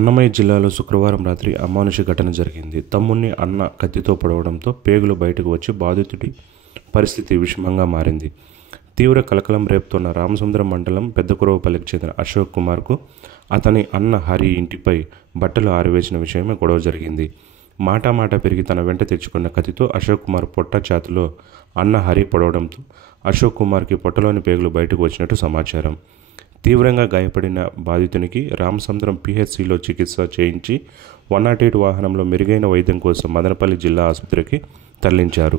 అన్నమయ్య జిల్లాలో శుక్రవారం రాత్రి అమానుష ఘటన జరిగింది. తమ్ముణ్ణి అన్న కత్తితో పొడవడంతో పేగులు బయటకు వచ్చి బాధితుడి పరిస్థితి విషమంగా మారింది. తీవ్ర కలకలం రేపుతున్న రామసముద్రం మండలం పెద్దకురవపల్లికి చెందిన అశోక్ కుమార్కు అతని అన్న హరి ఇంటిపై బట్టలు ఆరవేసిన విషయమే గొడవ జరిగింది. మాట పెరిగి తన వెంట తెచ్చుకున్న కత్తితో అశోక్ కుమార్ పొట్ట ఛాతిలో అన్న హరి పొడవడంతో అశోక్ కుమార్కి పొట్టలోని పేగులు బయటకు వచ్చినట్టు సమాచారం. తీవ్రంగా గాయపడిన బాధితునికి రామసముద్రం పిహెచ్సిలో చికిత్స చేయించి 108 వాహనంలో మెరుగైన వైద్యం కోసం మదనపల్లి జిల్లా ఆసుపత్రికి తరలించారు.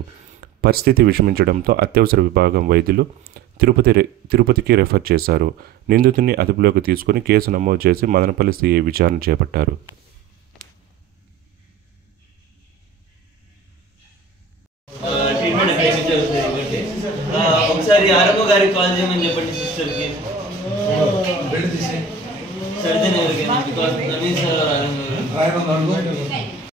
పరిస్థితి విషమించడంతో అత్యవసర విభాగం వైద్యులు తిరుపతికి రెఫర్ చేశారు. నిందితుడిని అదుపులోకి తీసుకుని కేసు నమోదు చేసి మదనపల్లి సిఐ విచారణ చేపట్టారు. ఒకసారి ఆరమ్మ గారికి కాల్ చేయమని చెప్పండి సిస్టర్కి. సర్జన్ ఎవరికైనా బికాస్ నవీన్ సార్ ఆరమ్మ గారు